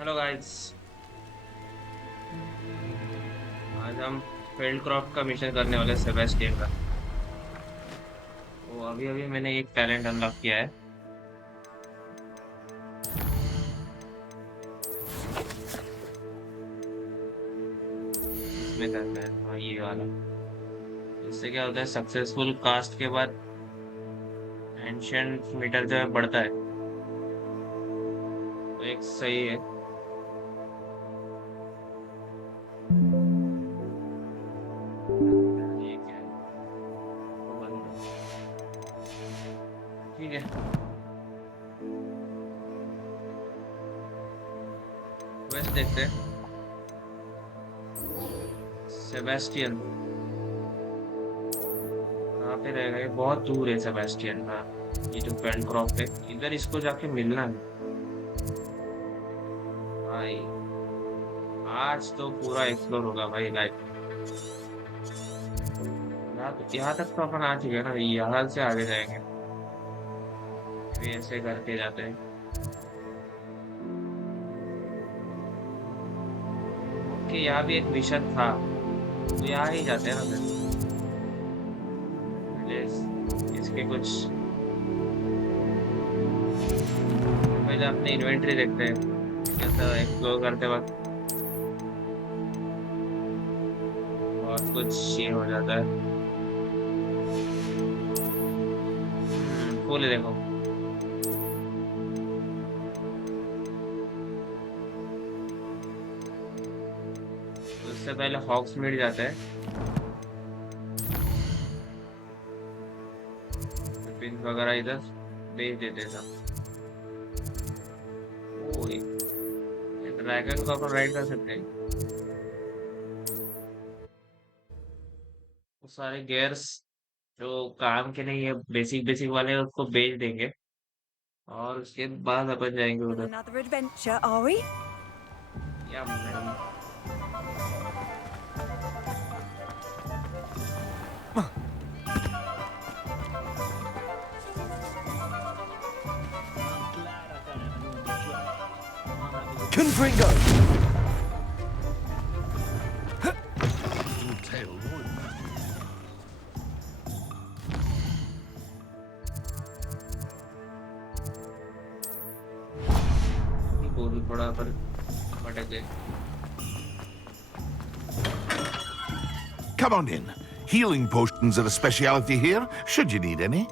Hello guys. आज हम फील्डक्राफ्ट का मिशन करने वाले हैं सेबेस्टियन का। तो अभी अभी मैंने एक टैलेंट अनलॉक किया है। इसमें करना है, हाँ ये वाला। इससे क्या होता है, सक्सेसफुल कास्ट के बाद एंशियंट मीटर जो है बढ़ता है। तो एक सही है। ये क्या है, तो बंद है। ठीक है, वैसे देखते हैं। सेबेस्टियन कहाँ पे रहेगा? ये बहुत दूर है सेबेस्टियन का। ये जो फील्डक्राफ्ट है, इधर इसको जाके मिलना है भाई। आज तो पूरा एक्सप्लोर होगा भाई लाइफ। यहाँ तक तो अपन आ चुके हैं ना, यहाँ से आगे जाएंगे। अभी ऐसे करके जाते हैं। ओके, यहाँ भी एक मिशन था, तो यहाँ ही जाते हैं ना फिर। पहले इसके कुछ, पहले अपने इन्वेंटरी देखते हैं कैसा एक्सप्लोर करते वक्त बहुत कुछ ये हो जाता है। फूल देखो। तो उससे पहले हॉक्स मिट जाता है। पिन वगैरह इधर भेज देते हैं सब। ओ, ड्रैगन को अपन राइड कर सकते हैं। वो सारे गियर्स जो काम के नहीं है, बेसिक बेसिक वाले, उसको बेच देंगे। और उसके बाद अपन जाएंगे On उधर। another adventure, are we? या मैडम। Confringo! बोल थोड़ा पर भटक गए। Come on in. Healing potions are a speciality here, should you need any.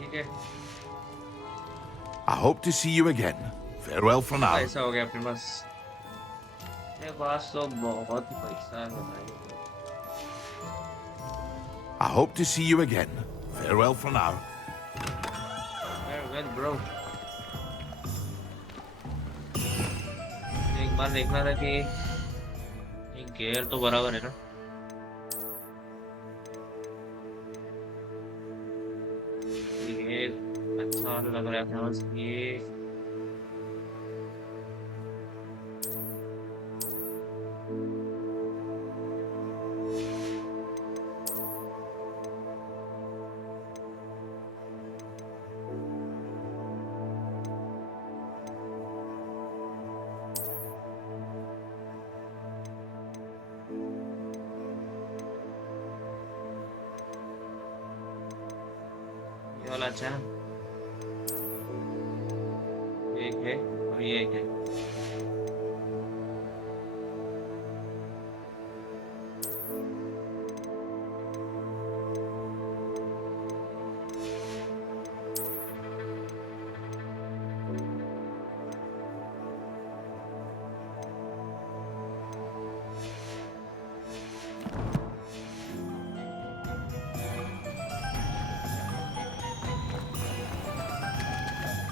ठीक है। I hope to see you again. Farewell for now. पैसा हो गया अपने पास। मेरे पास तो बहुत पैसा है भाई। I hope to see you again. Farewell for now. Well bro. एक बार देखना था कि ये गियर तो बराबर है ना। ये अच्छा वाला लग रहा है बस ये। ये वाला अच्छा है ना? ये एक है और ये एक है।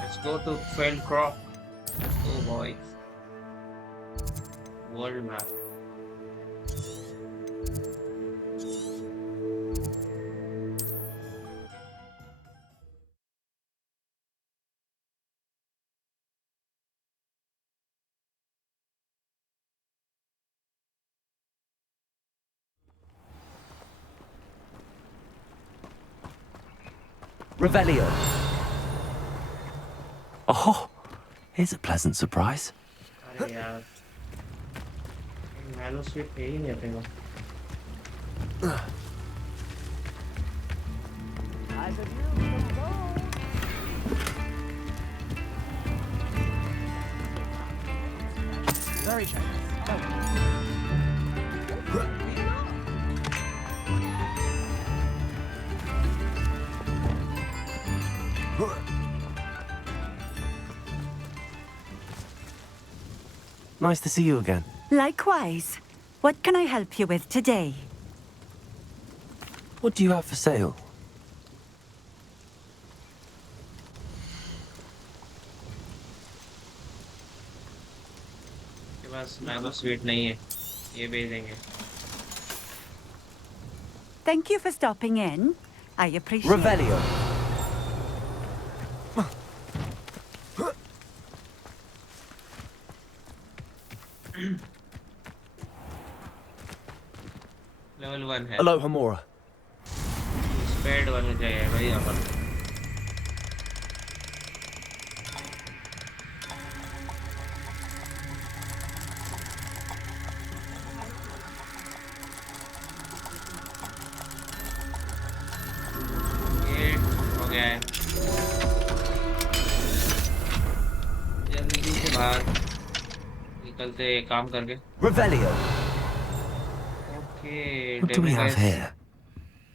Let's go to Feldcroft. Let's go, boys. World map. Revelio. Oh, here's a pleasant surprise. अरे यार, नैनो स्वीट है ही नहीं अपने को। Very generous. Nice to see you again. Likewise. What can I help you with today? What do you have for sale? के पास nano sweet नहीं है, ये भेज देंगे। Thank you for stopping in. I appreciate it. Revelio. Level 1 है। Aloha Mora. Spade 1 हो जाएगा भाई यहाँ पर। ये हो गया है। जल्दी से बाहर निकलते हैं काम करके। Revelio. Okay, What do we have डेमिगाइस here?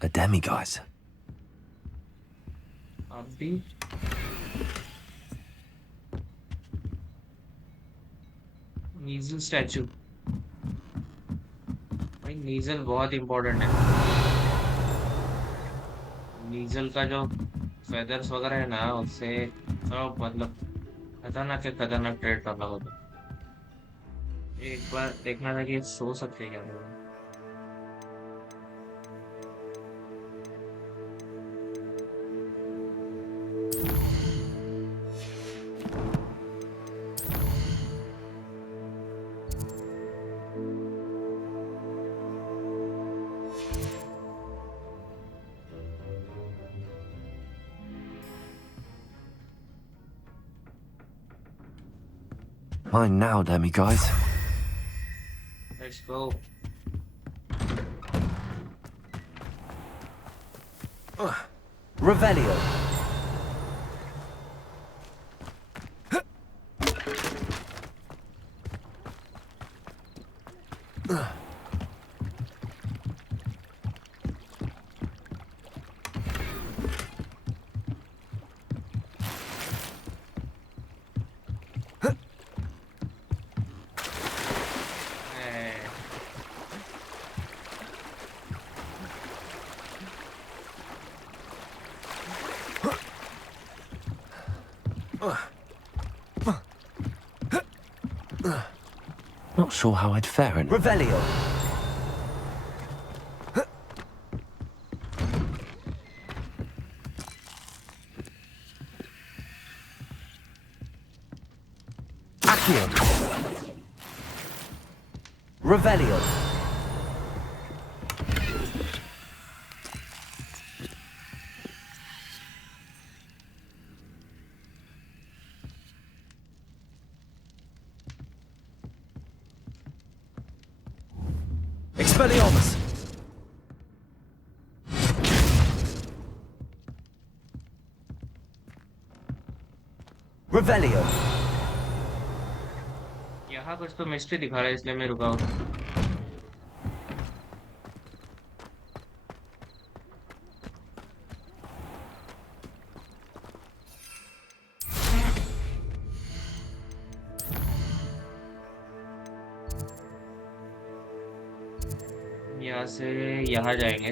A demiguise. आप भी नीजल स्टैचू। भाई नीजल बहुत इम्पोर्टेंट है। नीजल का जो फेदर्स वगैरह है ना, उससे सब मतलब खतरनाक से खतरनाक ट्रेड करना होता है। एक बार देखना था कि सो सकते क्या लोग। Mine now, demiguise. Let's go. Revelio. Not sure how I'd fare in Revelio. Accio. Revelio. Expelliarmus. Revelio. यहाँ कुछ तो मिस्ट्री दिखा रहा है इसलिए मैं रुका हूँ। यहाँ से यहाँ जाएंगे।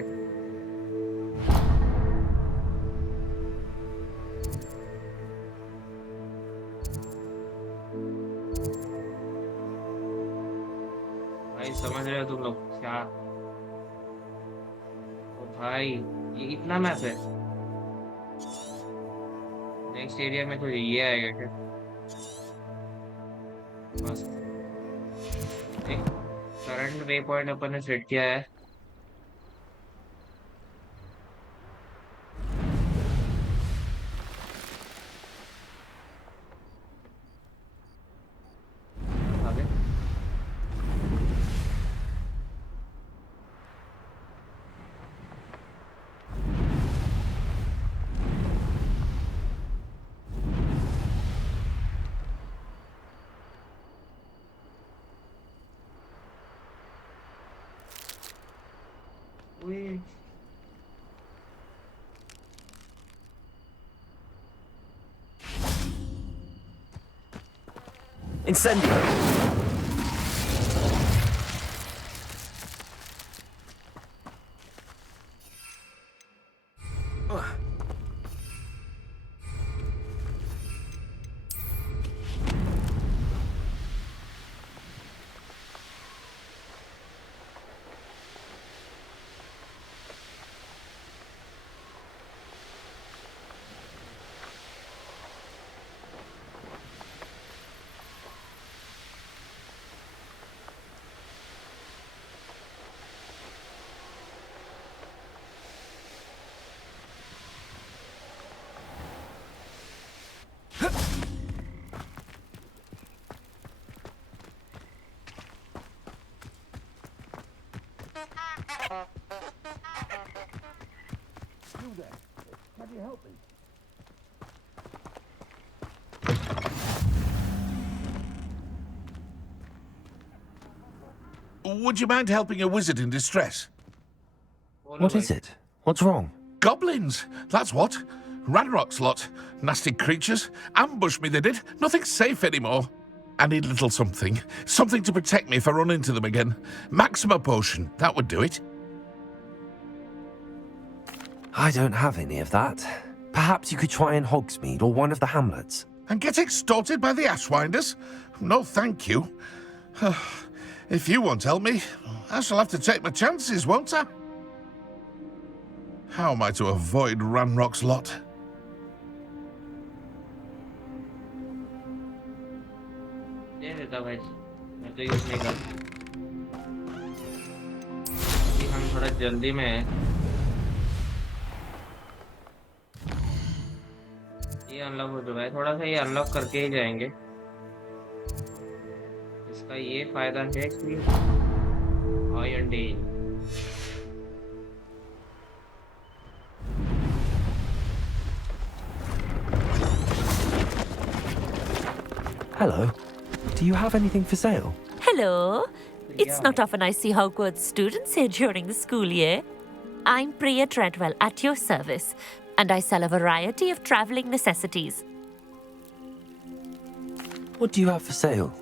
भाई समझ रहे हो तुम लोग क्या? ओ भाई ये इतना मैप है। नेक्स्ट एरिया में तो ये आएगा क्या? मस्त। एक करंट वे पॉइंट अपन ने सेट किया है। आगे उई, Incendio. Would you mind helping a wizard in distress? बोलो What भाई। is it? What's wrong? Goblins, that's what. Ranrock's lot. Nasty creatures. Ambush me, they did. Nothing safe anymore. I need a little something. Something to protect me if I run into them again. Maxima potion, that would do it. I don't have any of that. Perhaps you could try in Hogsmeade or one of the hamlets. And get extorted by the Ashwinders? No, thank you. If you won't help me, I shall have to take my chances, won't I? How am I to avoid Ranrock's lot? दे देता भाई, मैं तो use नहीं करता। अभी हम थोड़ा जल्दी में हैं। ये अनलॉक हो चुका है, थोड़ा सा ये अनलॉक करके ही जाएंगे। इसका ये फायदा है कि Irondale. Hello. Do you have anything for sale? Hello. It's Yeah. not often I see Hogwarts students here during the school year. I'm Priya Treadwell at your service, and I sell a variety of traveling necessities. What do you have for sale?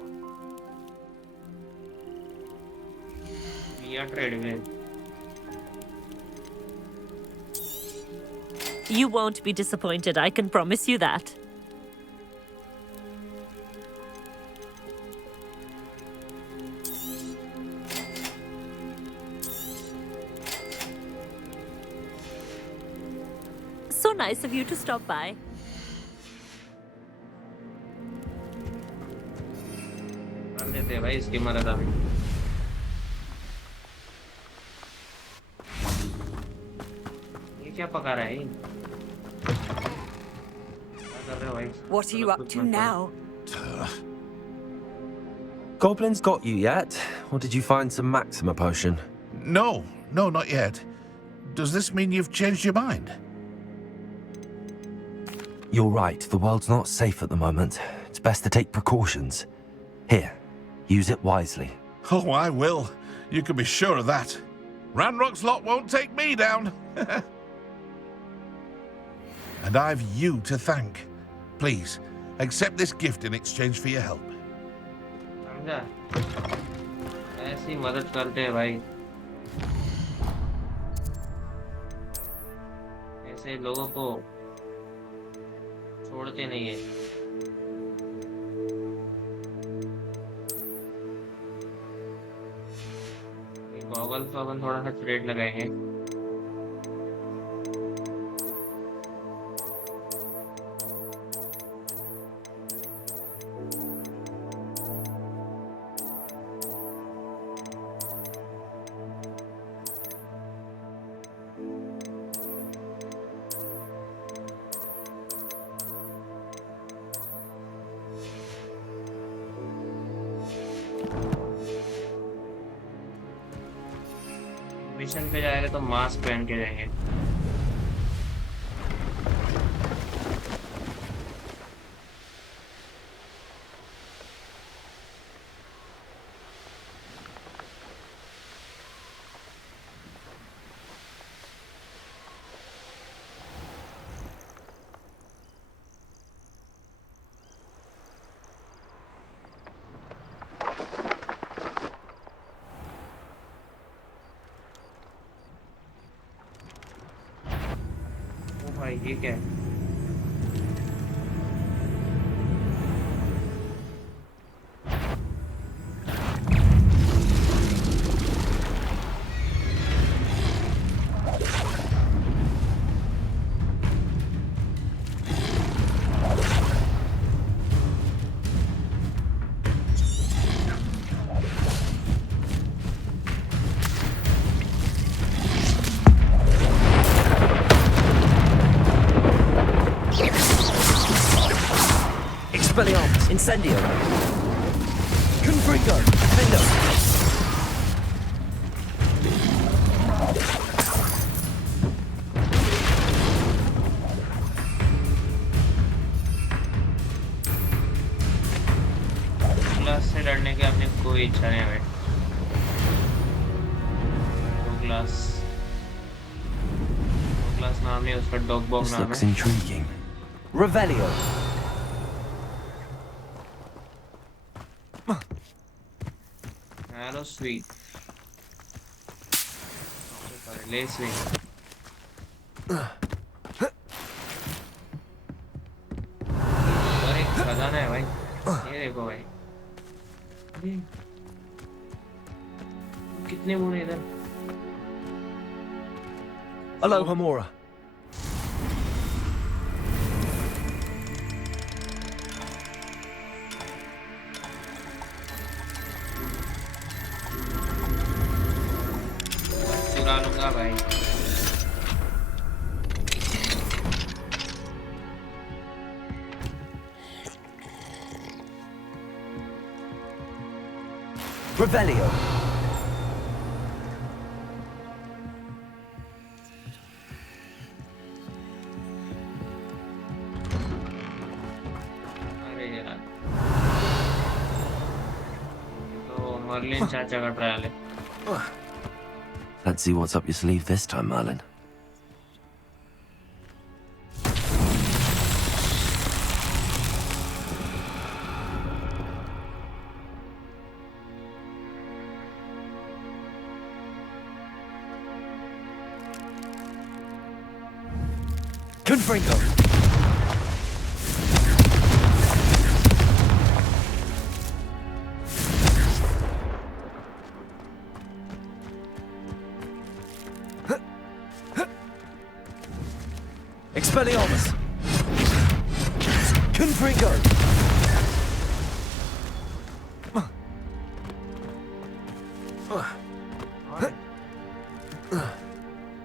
We are trading. You won't be disappointed, I can promise you that. So nice of you to stop by. कर देते हैं भाई इसकी मदद अभी। ये क्या पका रहा है ये? क्या कर रहे हो भाई? What are you up to now? Goblins got you yet? Or did you find some Maxima potion? No, not yet. Does this mean you've changed your mind? You're right, the world's not safe at the moment. It's best to take precautions. Here, use it wisely. Oh, I will. You can be sure of that. Ranrock's lot won't take me down. And I've you to thank. Please, accept this gift in exchange for your help. समझा? ऐसी मदद करते हैं भाई। ऐसे लोगों को छोड़ते नहीं है। गॉगल्स का अपन थोड़ा सा ट्रेड लगाएंगे। मिशन पे जाएंगे तो मास्क पहन के जाएंगे। भाई ये क्या है? Expelliarmus, Incendio. Confringo, Findo. Glass से लड़ने की अपने कोई इच्छा नहीं है। ग्लास नाम नहीं, उसका डॉग बॉग This नाम looks है। intriguing. Revelio. Arrow sweep. ले swing। और एक खजाना है भाई। ये देखो भाई। अरे, कितने मुंह हैं इधर? Aloha Mora. चुरा लूंगा भाई। Revelio. अरे यार, तो मर्लिन चाचा का ट्रायल है। Let's see what's up your sleeve this time, Merlin. Confringo. Expelliarmus. Confringo.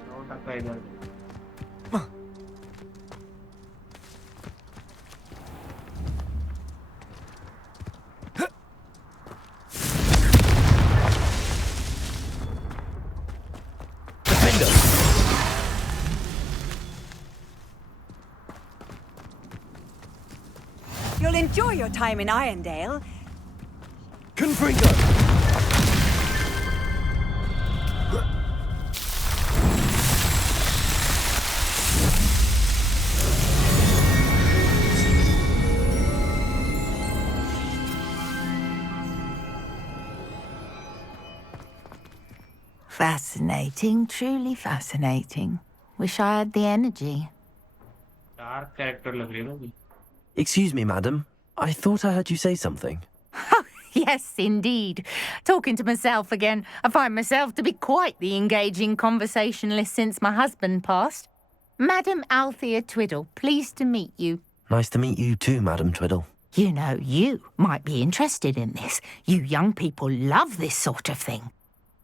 Note का इधर। Defendo. You'll enjoy your time in Irondale. Confringo! Fascinating, truly fascinating. Wish I had the energy. Dark character लग रही है ना अभी। Excuse me, madam. I thought I heard you say something. Yes, indeed. Talking to myself again. I find myself to be quite the engaging conversationalist since my husband passed. Madam Althea Twiddle, pleased to meet you. Nice to meet you too, Madam Twiddle. You know, you might be interested in this. You young people love this sort of thing.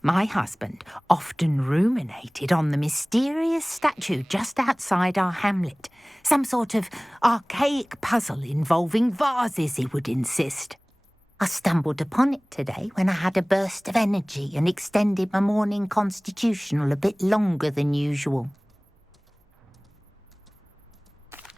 My husband often ruminated on the mysterious statue just outside our hamlet. Some sort of archaic puzzle involving vases, he would insist. I stumbled upon it today when I had a burst of energy and extended my morning constitutional a bit longer than usual.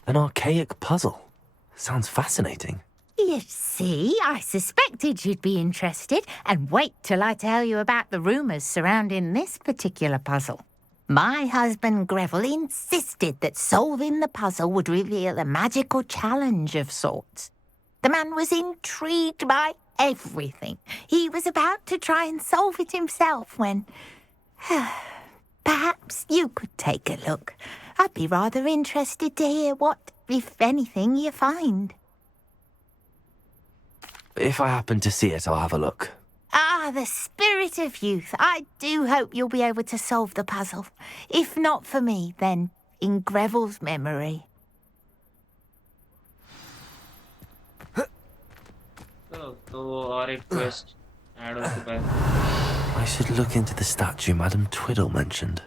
An archaic puzzle. Sounds fascinating. You see, I suspected you'd be interested, and wait till I tell you about the rumours surrounding this particular puzzle. My husband Greville insisted that solving the puzzle would reveal a magical challenge of sorts. The man was intrigued by everything. He was about to try and solve it himself when... Perhaps you could take a look. I'd be rather interested to hear what, if anything, you find. If I happen to see it, I'll have a look. Ah, the spirit of youth. I do hope you'll be able to solve the puzzle. If not for me, then in Greville's memory. तो और एक quest add हो चुका है। I should look into the statue Madam Twiddle mentioned.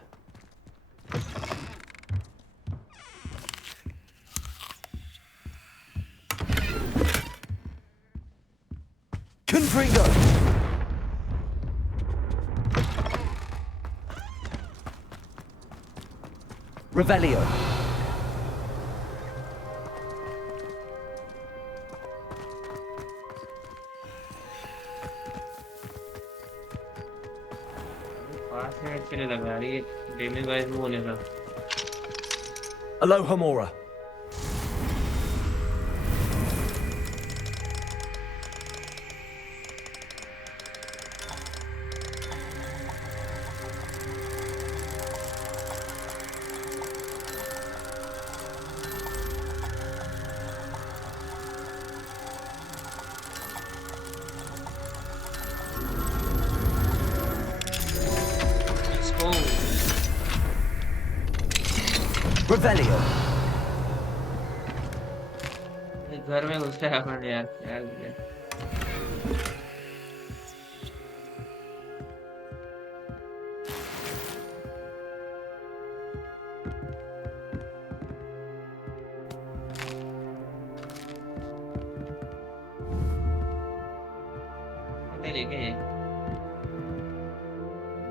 Confringo! Revelio. पास में अच्छे नहीं लग रहा है ये डैमेज वाइज वो होने का। Aloha Mora. Let's go। Revelio. घर में घुसते हैं अपन यार यार लेके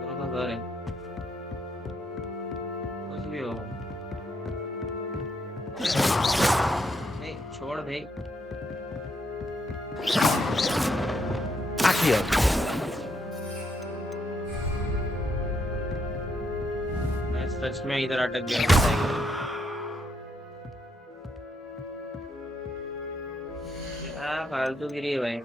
दोनों का घर है कुछ भी हो नहीं छोड़ दे Accio. मैं सच में इधर अटक गया क्या फालतू गिरी है भाई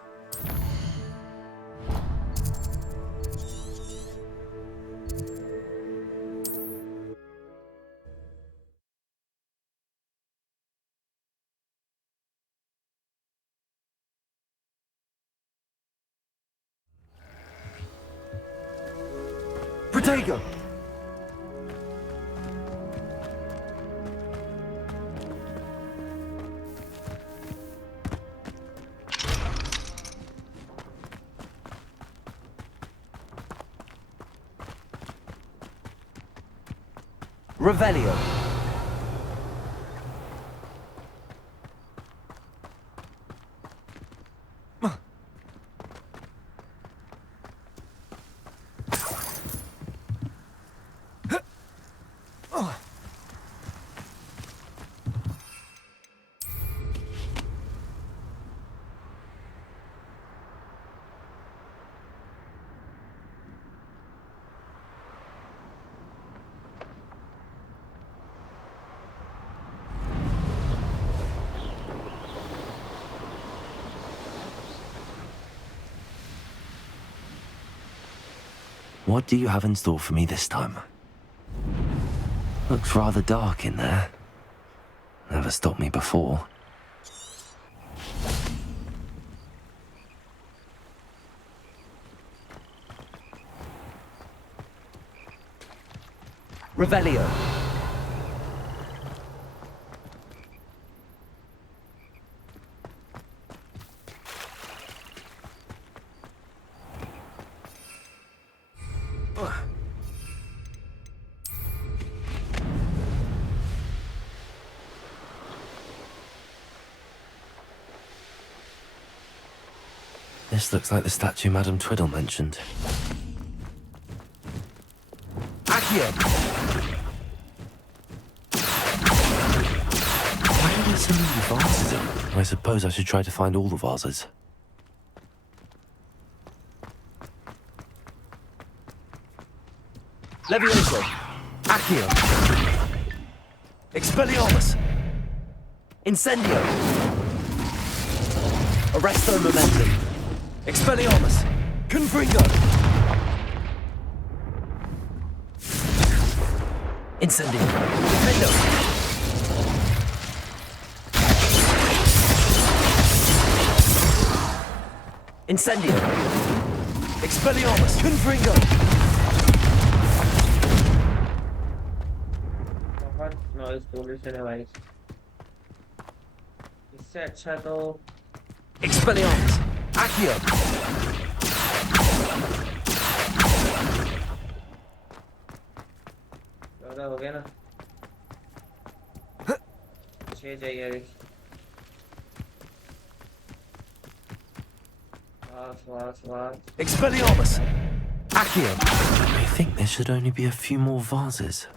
Protego. Revelio. What do you have in store for me this time? Looks rather dark in there. Never stopped me before. Revelio. This looks like the statue Madame Twiddle mentioned. Accio. Why are there so many vases in? I suppose I should try to find all the vases. Levioso. Accio. Expelliarmus. Incendio. Arresto Momentum. Expelliarmus. Confringo. Incendio. Defendo. Incendio. Expelliarmus. Confringo. बहुत noise pollution है भाई इससे अच्छा तो Expelliarmus. Accio. ज्यादा हो गया ना 6 चाहिए अभी वास वास वास Expelliarmus. Accio. I think there should only be a few more vases.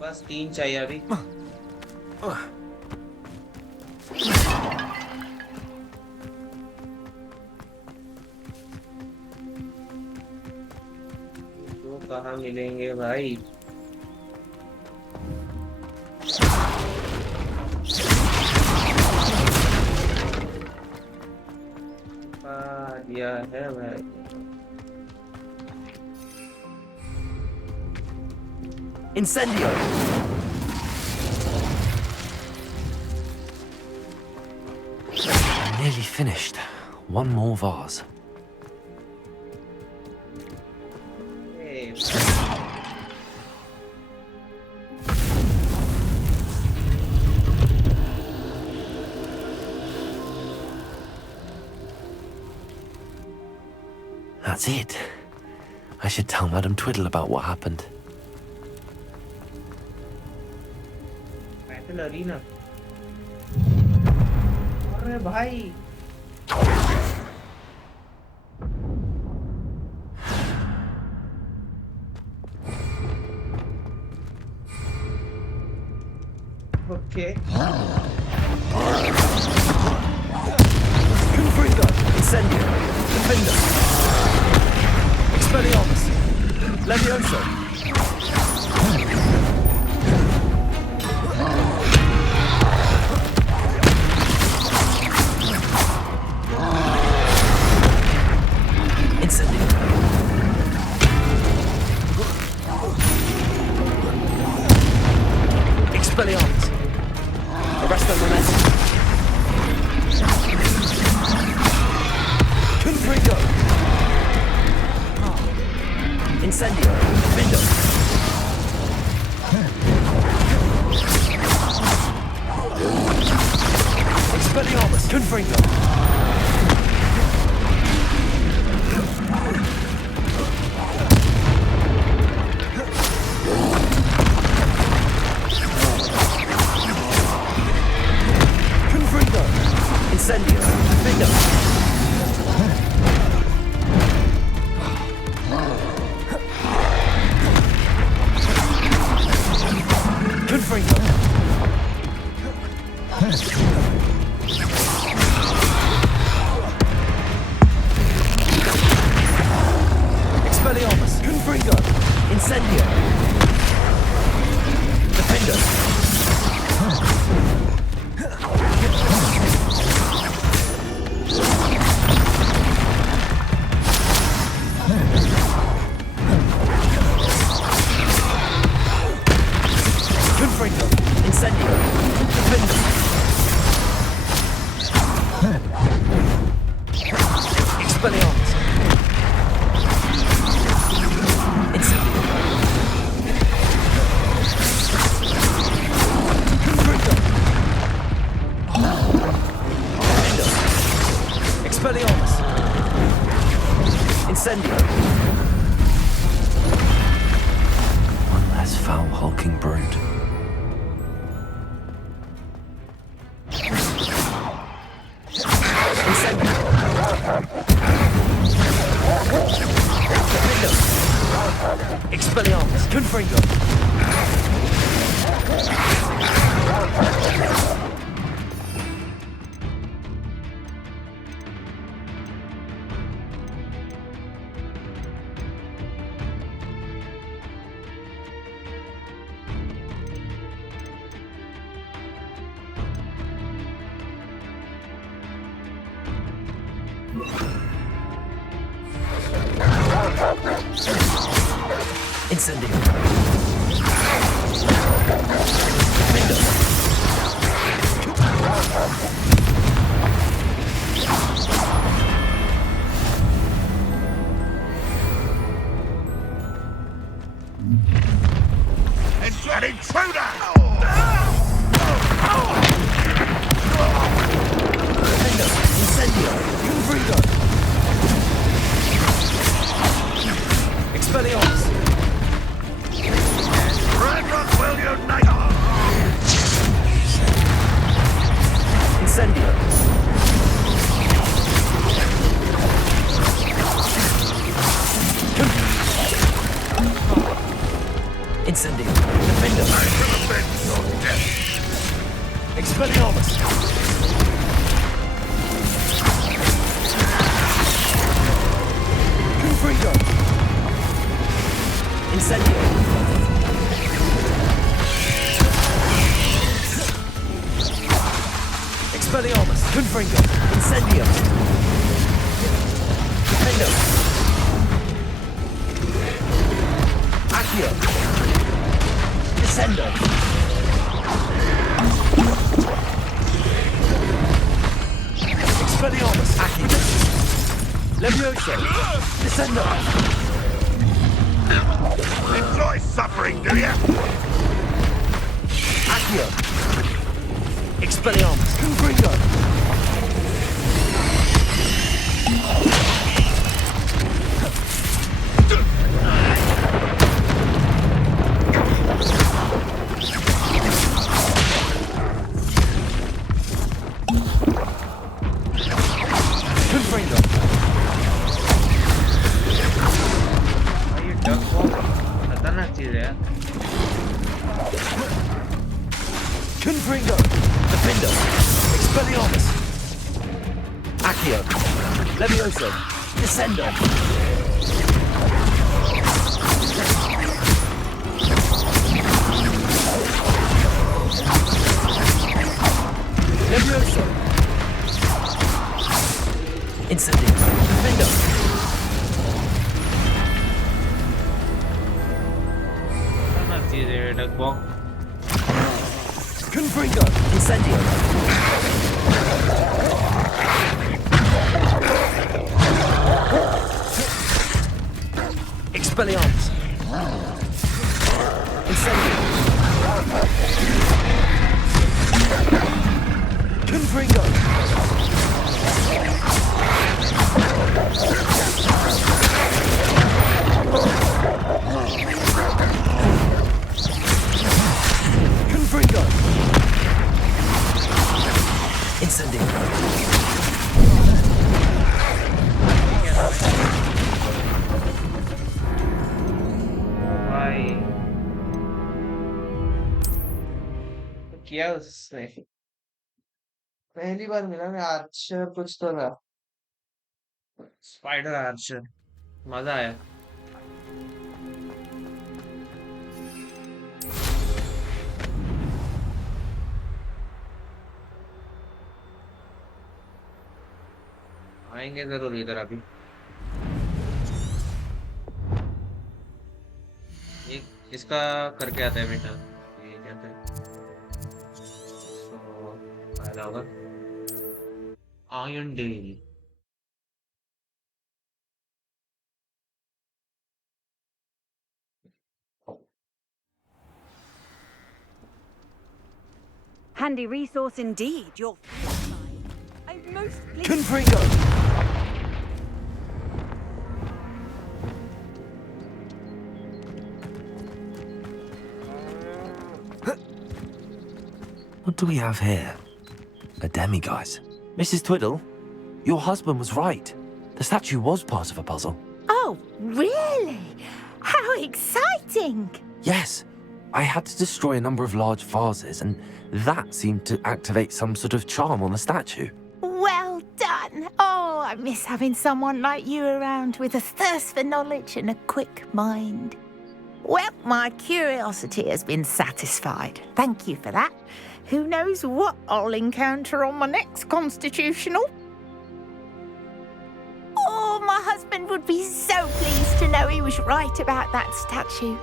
बस 3 चाहिए अभी तो कहाँ मिलेंगे भाई दिया है भाई Incendio. I'm nearly finished. One more vase. Hey, That's it. I should tell Madame Twiddle about what happened. battle arena अरे भाई Okay. Confringo. Incendio. Defender. Expelliarmus. Levioso. Incendio. Expelliarmus. Arresto Momentum. Confringo. Incendio. Defendo. Expelliarmus. Confringo. Confringo. Incendio. Defendo. Expelliarmus. Incendio. Confringo. Defendo. Expelliarmus. Incendio. One less foul, hulking brute. Incendio. Defendo. Expelliarmus. Confringo. Incendio. Defendo. An intruder! Defendo. Incendio. Confringo. Expelliarmus. Radrock will unite! Incendio. Incendio. Defendo. Expelliarmus. Confringo. Incendio. Expelliarmus. Confringo. Incendio. Defendo. Accio. Descendo. Expelliarmus. Accio. Levioso. Descendo. Enjoy suffering, do ya? Accio. Expelliarmus. Confringo. Confringo. भाई ये duck बहुत खतरनाक चीज है यार। Confringo. Defendo. Expelliarmus. Accio. Levioso. Descendo. Levioso. Incendio. Defendo. खतरनाक चीज है ये duck box. Confringo. Incendio. Expelliarmus. Incendio. Confringo. Confringo. Incendio. भाई तो किया उसने। पहली बार मिला मैं आर्चर कुछ तो था। Spider Archer. मजा आया। आएंगे जरूर इधर अभी। एक इसका करके आता है बेटा। ये कहते हैं इसको पहला होगा Irondale. Handy resource indeed, your I'm most pleased. Confringo! What do we have here? A demiguise. Mrs. Twiddle, your husband was right. The statue was part of a puzzle. Oh, really? How exciting! Yes, I had to destroy a number of large vases, and that seemed to activate some sort of charm on the statue. Well done. Oh, I miss having someone like you around with a thirst for knowledge and a quick mind. Well, my curiosity has been satisfied. Thank you for that. Who knows what I'll encounter on my next constitutional? Oh, my husband would be so pleased to know he was right about that statue.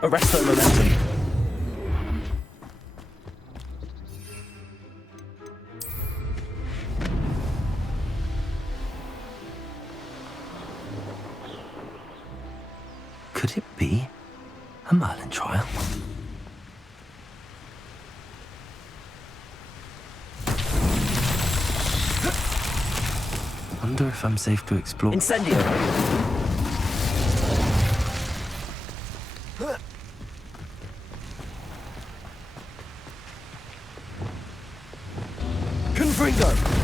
Arrest that momentum. Could it be a Merlin trial? Wonder if I'm safe to explore. Incendio! Confringo!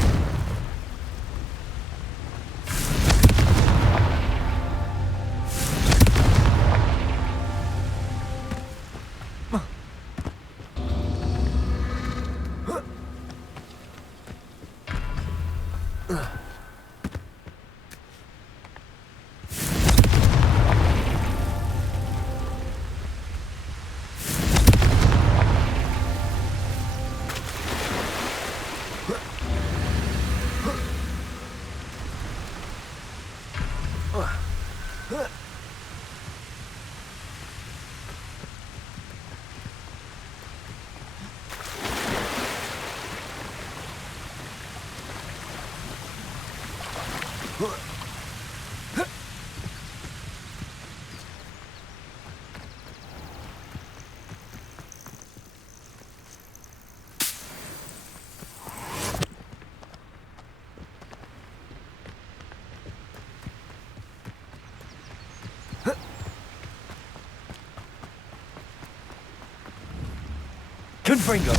Confringo!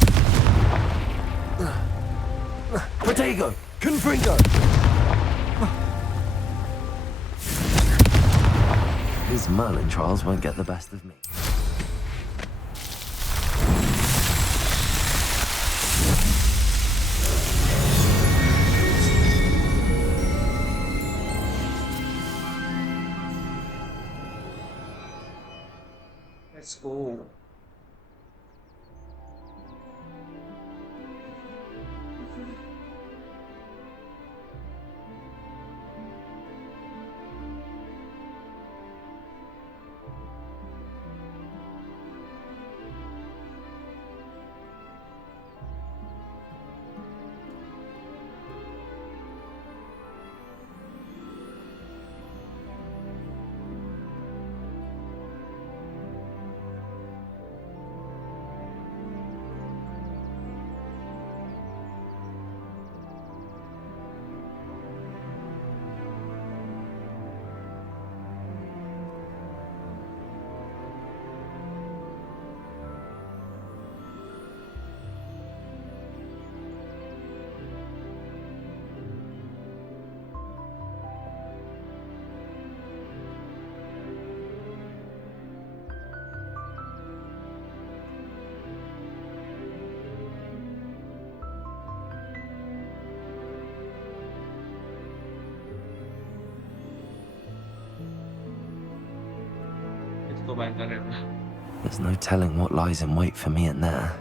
Protego! Confringo! These Merlin trials won't get the best of me. Let's go. इसको bye कर रहे हैं There's no telling what lies in wait for me in there.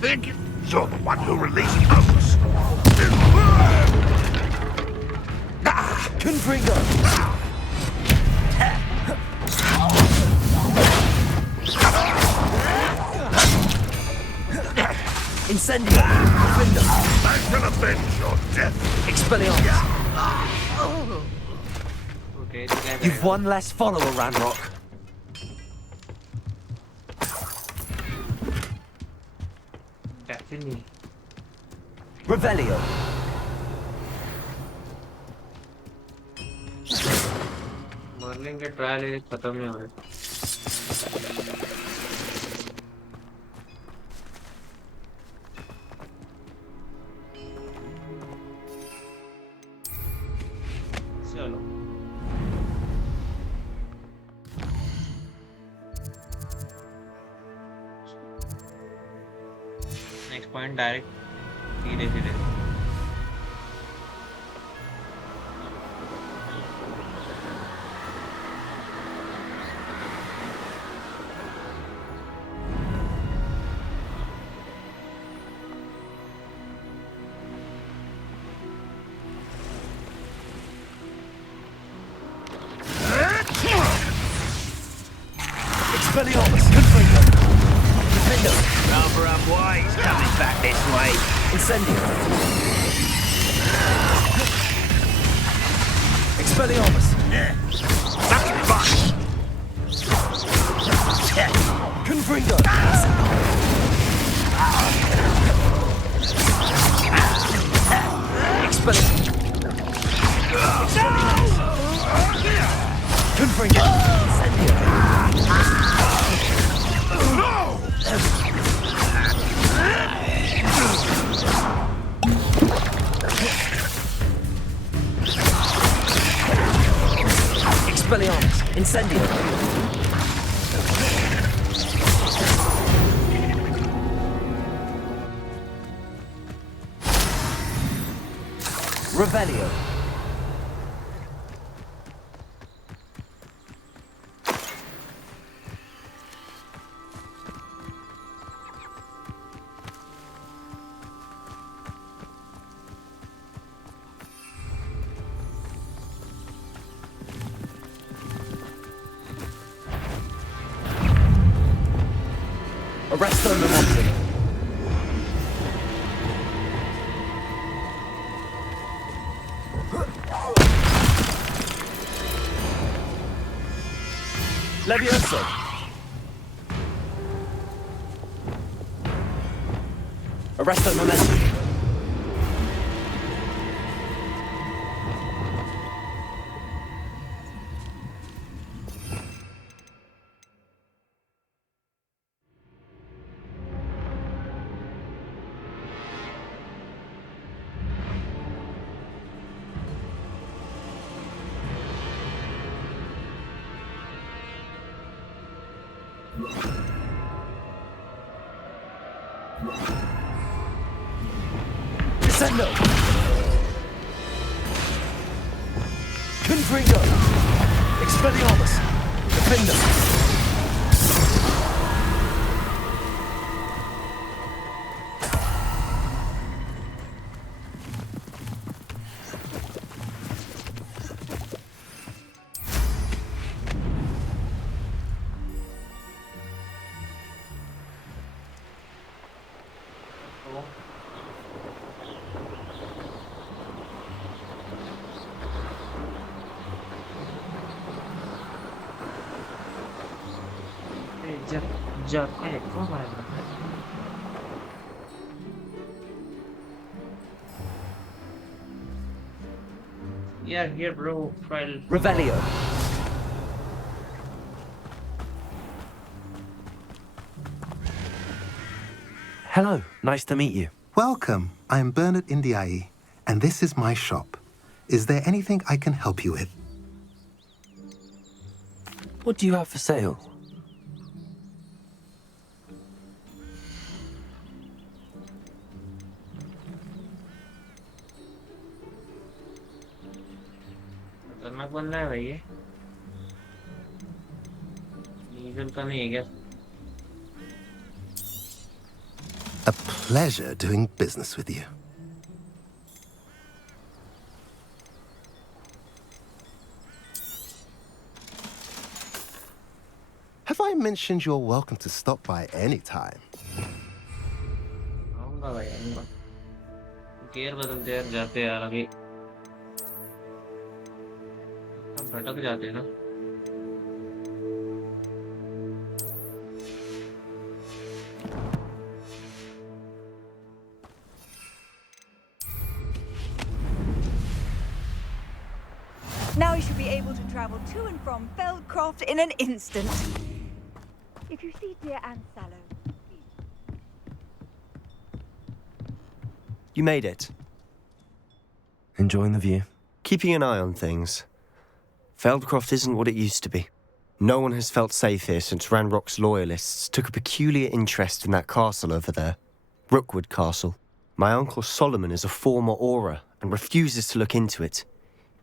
Think you're the one who released us. Confringo! Incendio! Gryffindor! I shall avenge your death. Expelliarmus! Okay, तो क्या You've करेगा? one less follower, Ranrock. Definitely. Revelio! Merlin के trial खत्म नहीं हो रहे। चलो next point direct धीरे धीरे Expelliarmus! Confringo! Gryffindor! Rather unwise coming back this way. Incendio! Expelliarmus! That's fun. Confringo! Expelliarmus! Confringo! Incendio! Expelliarmus! Incendio! Revelio! Arresto Momentum! Levioso! Arresto Momentum! Descendo! Confringo! Expelliarmus! Defender! come on. Yeah, here, bro. Trial. Revelio! Hello, nice to meet you. Welcome. I'm Bernard Indiai, and this is my shop. Is there anything I can help you with? What do you have for sale? खतरनाक बन रहा है भाई ये legal का नहीं है क्या A pleasure doing business with you. Have I mentioned you're welcome to stop by any time? आऊंगा भाई आऊंगा गियर बदलते यार जाते यार अभी हम भटक जाते हैं ना Now you should be able to travel to and from Feldcroft in an instant. If you see dear Anne Sallow, You made it. Enjoying the view? Keeping an eye on things. Feldcroft isn't what it used to be. No one has felt safe here since Ranrock's loyalists took a peculiar interest in that castle over there. Rookwood Castle. My uncle Solomon is a former Auror and refuses to look into it,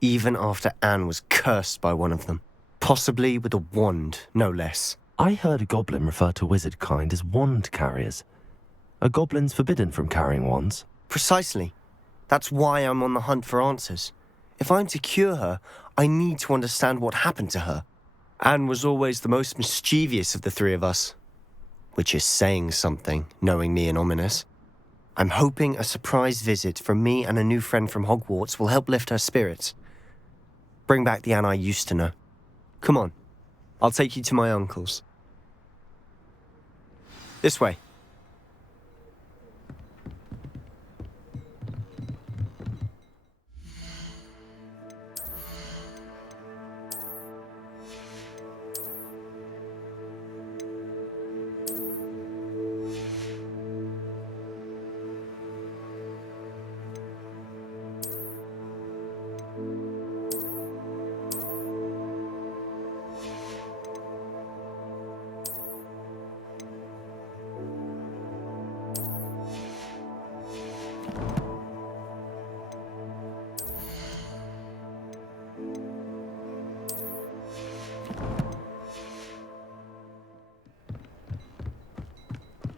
even after Anne was cursed by one of them. Possibly with a wand, no less. I heard a goblin refer to wizard kind as wand carriers. Are goblins forbidden from carrying wands? Precisely. That's why I'm on the hunt for answers. If I'm to cure her, I need to understand what happened to her. Anne was always the most mischievous of the three of us. Which is saying something, knowing me and Ominous. I'm hoping a surprise visit from me and a new friend from Hogwarts will help lift her spirits. Bring back the Anne I used to know. Come on. I'll take you to my uncle's. This way.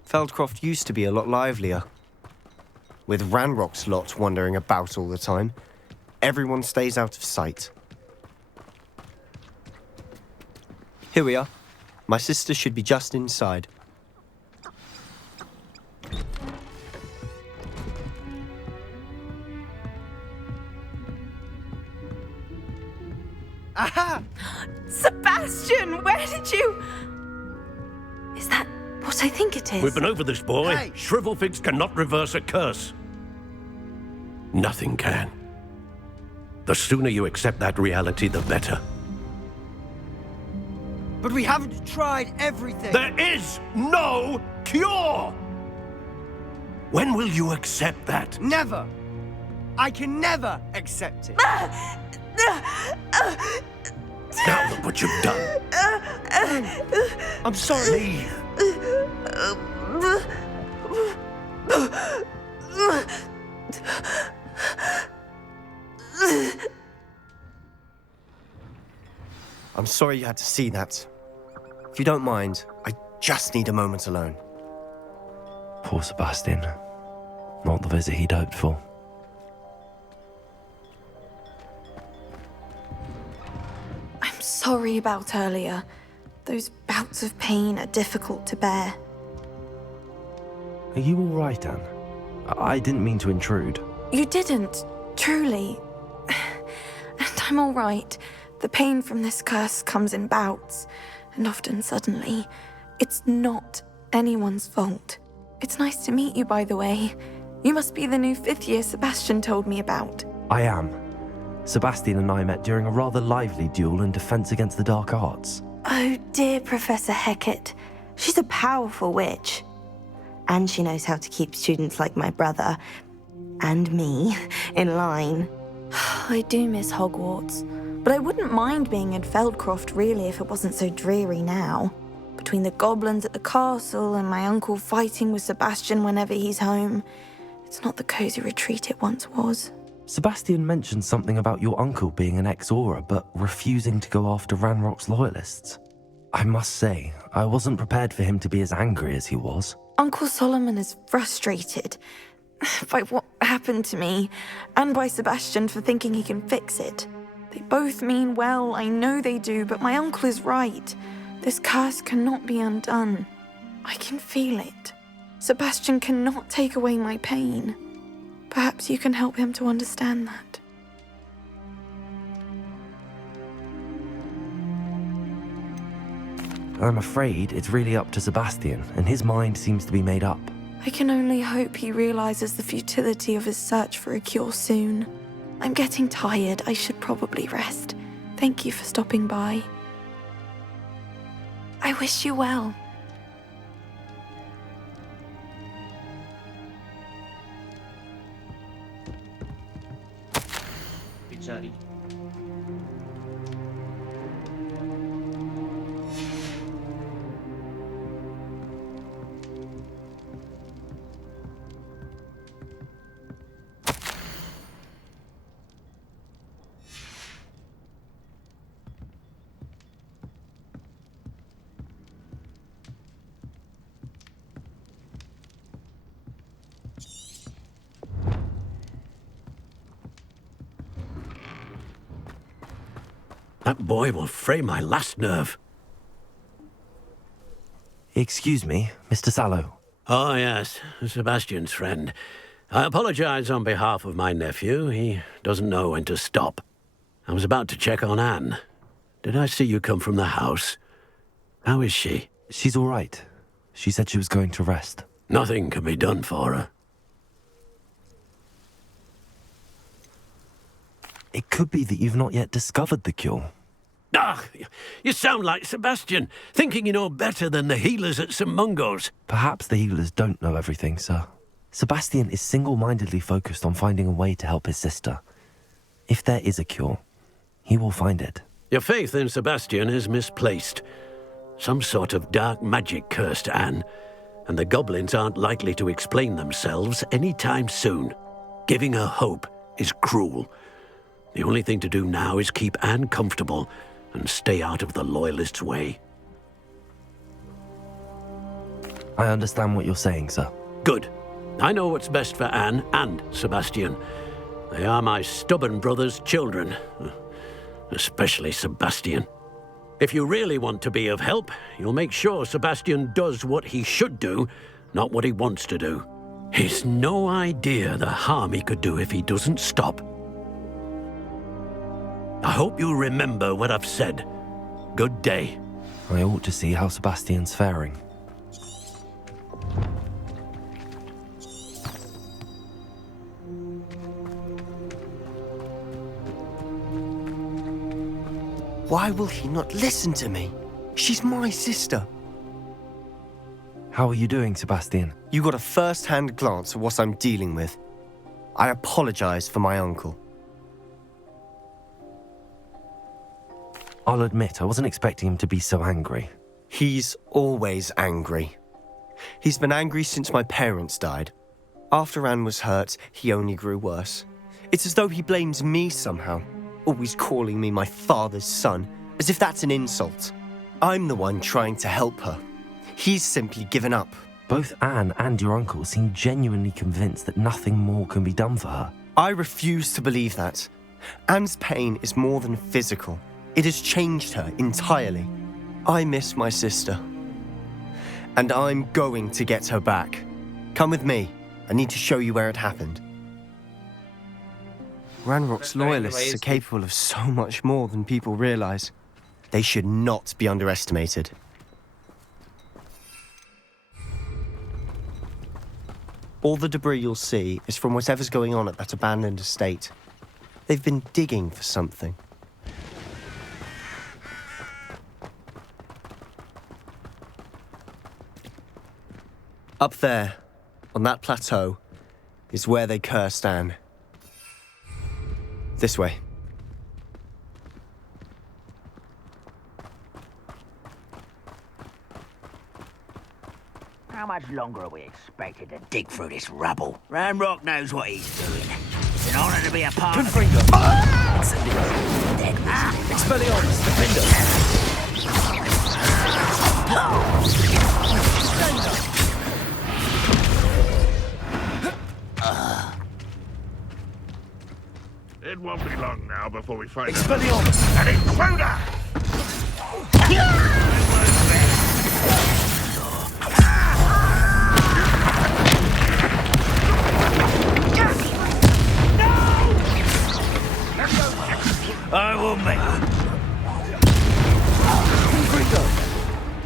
Feldcroft used to be a lot livelier. With Ranrock's lot wandering about all the time, everyone stays out of sight. Here we are. My sister should be just inside. Aha! Sebastian, where did you... Is that what I think it is? We've been over this, boy. Hey. Shrivelfigs cannot reverse a curse. Nothing can. The sooner you accept that reality, the better. But we haven't tried everything. There is no cure! When will you accept that? Never. I can never accept it. Now look what you've done. I'm sorry. Leave. I'm sorry you had to see that. If you don't mind, I just need a moment alone. Poor Sebastian. Not the visit he'd hoped for. I'm sorry about earlier. Those bouts of pain are difficult to bear. Are you all right, Anne? I didn't mean to intrude. You didn't, truly. And I'm all right. The pain from this curse comes in bouts, and often suddenly. It's not anyone's fault. It's nice to meet you, by the way. You must be the new 5th year Sebastian told me about. I am. Sebastian and I met during a rather lively duel in defense against the dark arts. Oh, dear Professor Hecat. She's a powerful witch. And she knows how to keep students like my brother, and me, in line. I do miss Hogwarts, but I wouldn't mind being in Feldcroft really if it wasn't so dreary now. Between the goblins at the castle and my uncle fighting with Sebastian whenever he's home, it's not the cozy retreat it once was. Sebastian mentioned something about your uncle being an ex-Auror, but refusing to go after Ranrock's loyalists. I must say, I wasn't prepared for him to be as angry as he was. Uncle Solomon is frustrated by what happened to me, and by Sebastian for thinking he can fix it. They both mean well, I know they do, but my uncle is right. This curse cannot be undone. I can feel it. Sebastian cannot take away my pain. Perhaps you can help him to understand that. I'm afraid it's really up to Sebastian, and his mind seems to be made up. I can only hope he realizes the futility of his search for a cure soon. I'm getting tired. I should probably rest. Thank you for stopping by. I wish you well. बेचारी That boy will fray my last nerve. Excuse me, Mr. Sallow. Oh, yes, Sebastian's friend. I apologize on behalf of my nephew. He doesn't know when to stop. I was about to check on Anne. Did I see you come from the house? How is she? She's all right. She said she was going to rest. Nothing can be done for her. It could be that you've not yet discovered the cure. Ah, you sound like Sebastian, thinking you know better than the healers at St. Mungo's. Perhaps the healers don't know everything, sir. Sebastian is single-mindedly focused on finding a way to help his sister. If there is a cure, he will find it. Your faith in Sebastian is misplaced. Some sort of dark magic cursed Anne, and the goblins aren't likely to explain themselves anytime soon. Giving her hope is cruel. The only thing to do now is keep Anne comfortable and stay out of the Loyalists' way. I understand what you're saying, sir. Good. I know what's best for Anne and Sebastian. They are my stubborn brother's children. Especially Sebastian. If you really want to be of help, you'll make sure Sebastian does what he should do, not what he wants to do. He's no idea the harm he could do if he doesn't stop. I hope you remember what I've said. Good day. I ought to see how Sebastian's faring. Why will he not listen to me? She's my sister. How are you doing, Sebastian? You got a first-hand glance at what I'm dealing with. I apologize for my uncle. I'll admit, I wasn't expecting him to be so angry. He's always angry. He's been angry since my parents died. After Anne was hurt, he only grew worse. It's as though he blames me somehow, always calling me my father's son, as if that's an insult. I'm the one trying to help her. He's simply given up. Both Anne and your uncle seem genuinely convinced that nothing more can be done for her. I refuse to believe that. Anne's pain is more than physical. It has changed her entirely. I miss my sister. And I'm going to get her back. Come with me. I need to show you where it happened. Ranrock's loyalists are capable of so much more than people realize. They should not be underestimated. All the debris you'll see is from whatever's going on at that abandoned estate. They've been digging for something. Up there, on that plateau, is where they cursed Anne. This way. How much longer are we expected to dig through this rubble? Ranrock knows what he's doing. It's an honor to be a part of it. Dead wizard. Expelliarmus, defender. It won't be long now before we find Expelliarmus. an intruder! I will make. Confringo.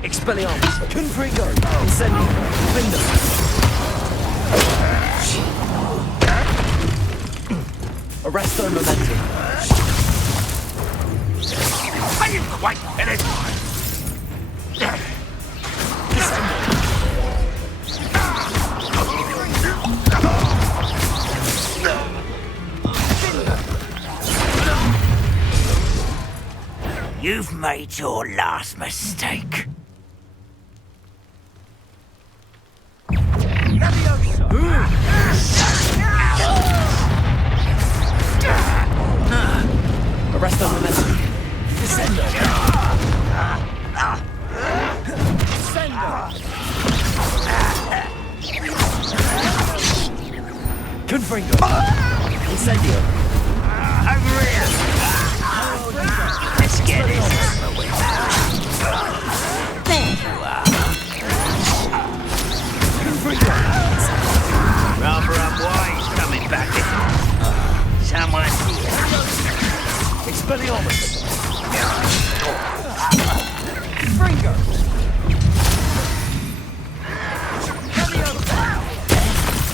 Expelliarmus. Confringo. Incendio. Defender. Arresto momentum. I didn't quite hit it! You've made your last mistake. Arresto momentum. Descendo. Confringo. Incendio. Over here. Let's get it. There you are. Confringo. Rather up wise coming back. Someone here. Expelliarmus. Confringo.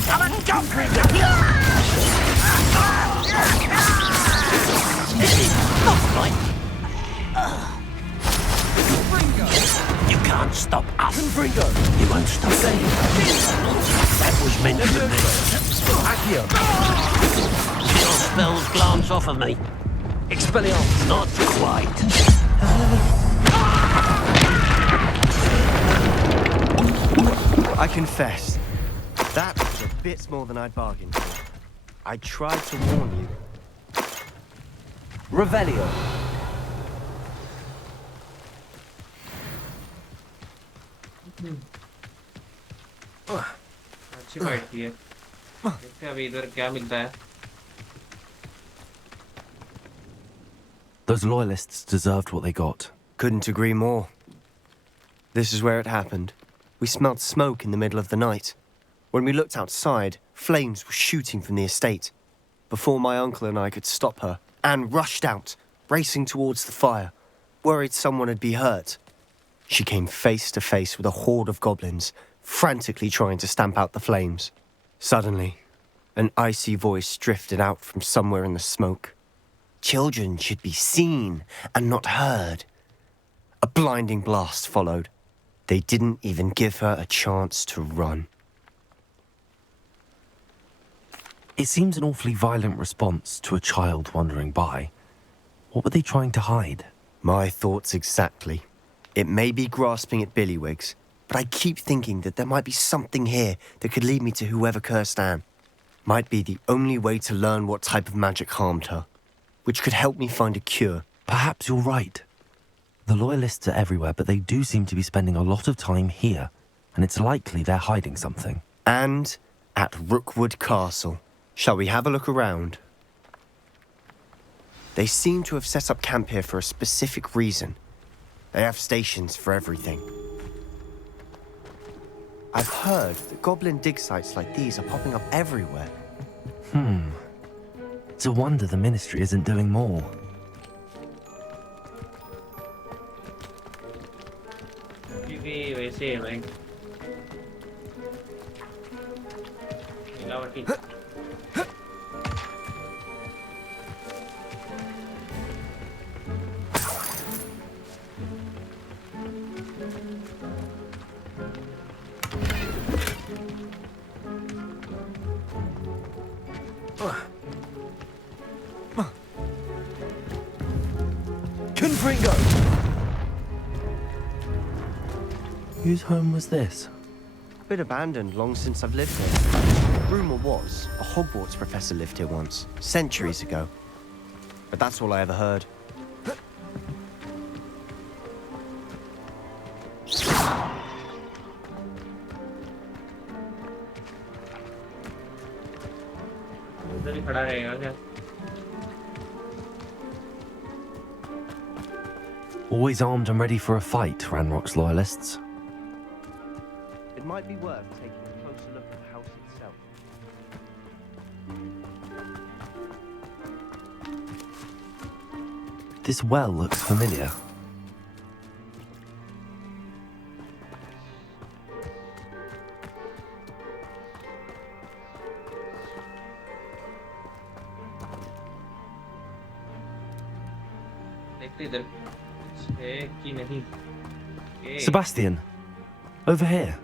I'm a dumper. You can't stop us. Confringo. You won't stop me. That was meant for me. Accio. Your spells glance off of me. Expelliarmus. Not quite. I confess, that was a bit more than I'd bargained for. I tried to warn you. Revelio. अच्छी fight की है। देखते हैं अभी इधर क्या मिलता है। Those loyalists deserved what they got. Couldn't agree more. This is where it happened. We smelled smoke in the middle of the night. When we looked outside, flames were shooting from the estate. Before my uncle and I could stop her, Anne rushed out, racing towards the fire, worried someone had been hurt. She came face to face with a horde of goblins, frantically trying to stamp out the flames. Suddenly, an icy voice drifted out from somewhere in the smoke. Children should be seen and not heard. A blinding blast followed. They didn't even give her a chance to run. It seems an awfully violent response to a child wandering by. What were they trying to hide? My thoughts exactly. It may be grasping at Billywigs, but I keep thinking that there might be something here that could lead me to whoever cursed Anne. Might be the only way to learn what type of magic harmed her, which could help me find a cure. Perhaps you're right. The loyalists are everywhere, but they do seem to be spending a lot of time here, and it's likely they're hiding something. And at Rookwood Castle. Shall we have a look around? They seem to have set up camp here for a specific reason. They have stations for everything. I've heard that goblin dig sites like these are popping up everywhere. It's a wonder the Ministry isn't doing more. भी वैसे है भाई। मिलावटी। Confringo! Whose home was this? Bit abandoned long since I've lived here. Rumour was, a Hogwarts professor lived here once, centuries ago. But that's all I ever heard. उधर ही खड़ा रहेगा क्या? Always armed and ready for a fight, Ranrock's loyalists. It might be worth taking a closer look at the house itself. This well looks familiar. देखते इधर है कि नहीं? Sebastian, over here.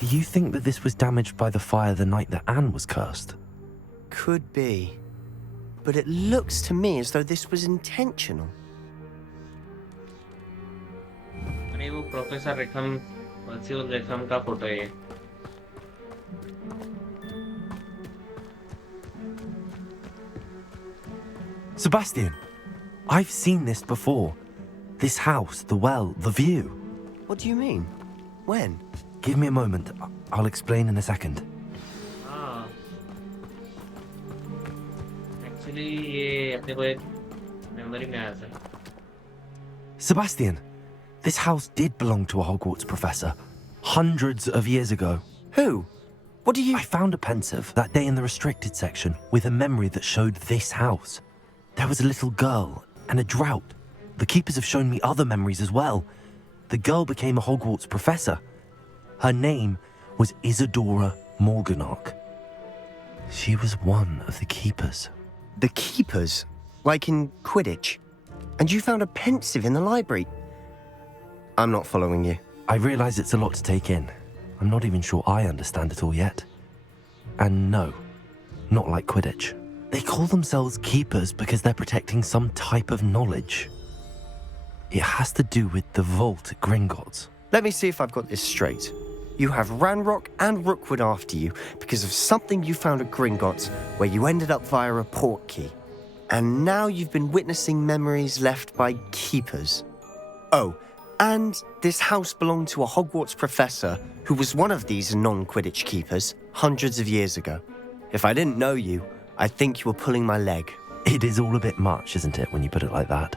Do you think that this was damaged by the fire the night that Anne was cursed? Could be. But it looks to me as though this was intentional. अरे वो professor रेखम virtual रेखम का photo है ये. Sebastian, I've seen this before. This house, the well, the view. What do you mean? When? Give me a moment. I'll explain in a second. हाँ. Actually ये अपने को एक memory में आया था. Sebastian, this house did belong to a Hogwarts professor. Hundreds of years ago. Who? What do you... I found a pensive that day in the restricted section with a memory that showed this house. There was a little girl and a drought. The keepers have shown me other memories as well. The girl became a Hogwarts professor. Her name was Isadora Morganach. She was one of the keepers. The keepers? Like in Quidditch? And you found a pensive in the library? I'm not following you. I realize it's a lot to take in. I'm not even sure I understand it all yet. And no, not like Quidditch. They call themselves keepers because they're protecting some type of knowledge. It has to do with the vault at Gringotts. Let me see if I've got this straight. You have Ranrock and Rookwood after you because of something you found at Gringotts where you ended up via a portkey. And now you've been witnessing memories left by keepers. Oh, and this house belonged to a Hogwarts professor who was one of these non-Quidditch keepers hundreds of years ago. If I didn't know you, I'd think you were pulling my leg. It is all a bit much, isn't it, when you put it like that?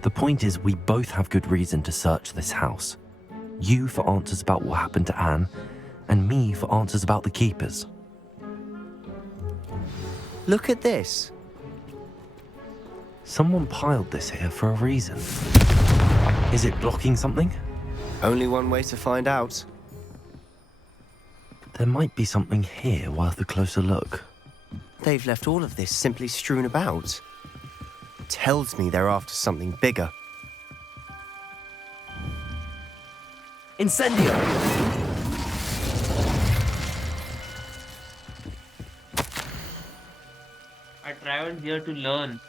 The point is, we both have good reason to search this house. You for answers about what happened to Anne, and me for answers about the keepers. Look at this. Someone piled this here for a reason. Is it blocking something? Only one way to find out. There might be something here worth a closer look. They've left all of this simply strewn about. Tells me they're after something bigger. Incendio! I traveled here to learn,